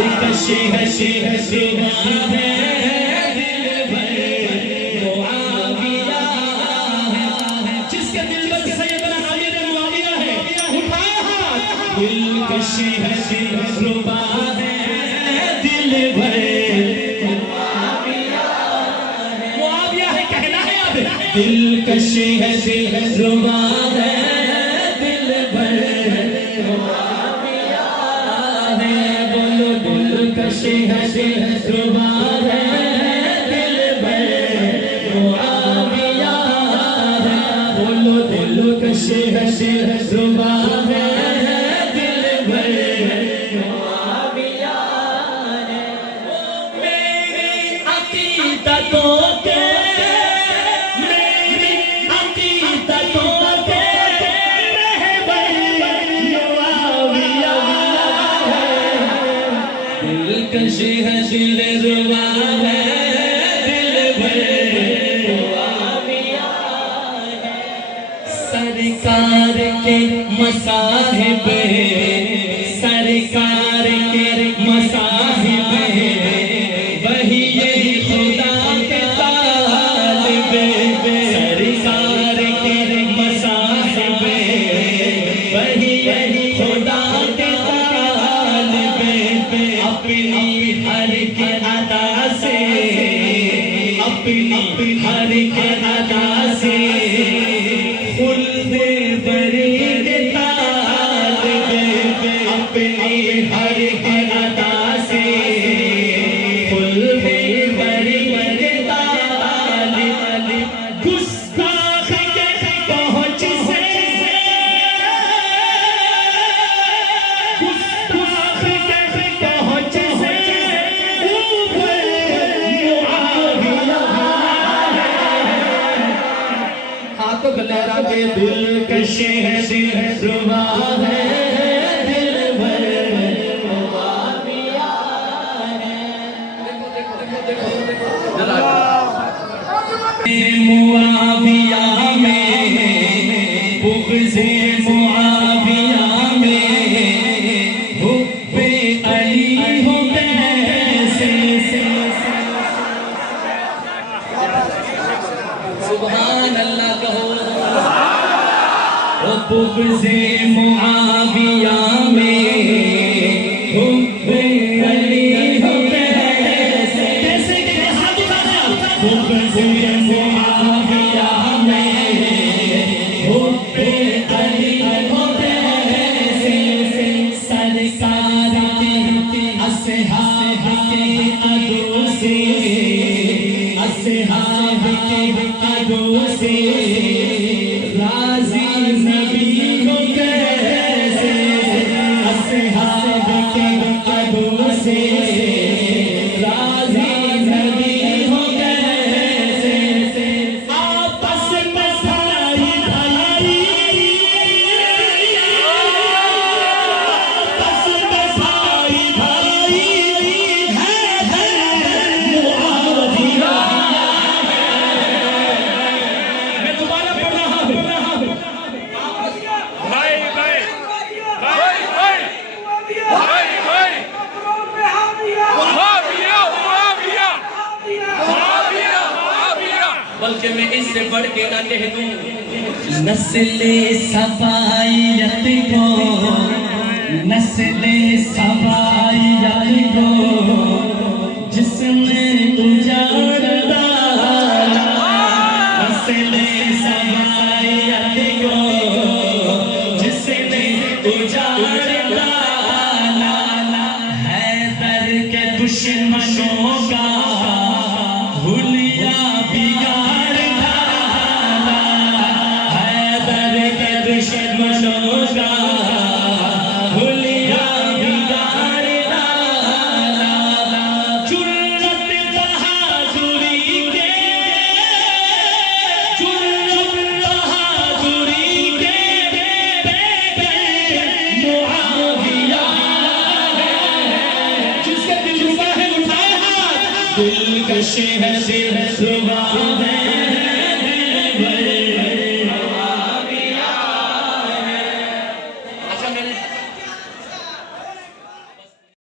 दिलकश है रुबा है दिल भर मुआविया है। जिसके दिल पर सैयदना अली मुआविया है उठाए हाथ। दिलकश है रुबा है दिल भर मुआविया है कहना है याद। दिलकश है रुबा है दिल भर मुआविया है। बोलो दिलकश है रुबा है दिल भर मुआविया है। बोलो दिलकश है रुबा है दिल भर मुआविया है। मेरी अकीदतों के दिलकश है रुबा है दिल भर मुआविया है। सरकार के मसाहिब सरकार के मसाहिब वही यही खुदा के तालिब। सरकार के मसाहिब वही यही खुदा के तालिब। अपनी हर की अदा से अपनी हर की अदा से खुल्द बरी के तालिब। अपनी हर की अदा से खुल्द बरी के तालिब। गुस्ताख के पहुंच से गुस्ताख के पहुंच से ऊपर मुआविया है। हाथों को लहरा के दिलकश है रुबा है दिल भर मुआविया है। मुआविया में बुग़्ज़े मुआविया में हुब्बे अली हो कैसे। सुभान अल्लाह कहो। ओ बुग़्ज़े मुआविया में हुब्बे अली हो कैसे। कैसे के हाथ उठाना। बुग़्ज़े मुआविया में हुब्बे अली हो कैसे। सरकार के असहाब के अदों से असहाब के अदों से राज़ी नबी हो कैसे। असहाब के अदों से राज़ी नबी हो कैसे। आपस में भाई भाई आपस में भाई भाई है मुआविया। मैं दोबारा पढ़ रहा हूँ। भाई भाई भाई भाई भाई भाई मुआविया मुआविया मुआविया मुआविया। बल्कि मैं इससे बढ़ के ना कह दूं नस्ले सबाइयत को नस्ले सबाइयत को जिसने उजाड़ डाला। नस्ले सबाइयत को जिसने उजाड़ डाला। हैदर के दुश्मनों का हुलिया बिगाड़ डाला। हैदर के दुश्मनों का हुलिया बिगाड़ डाला। जुर्रत बहादुरी के जुर्रत बहादुरी के मुआविया है। जिसका दिल रुबा है उठाए हाथ। दिलकश है रुबा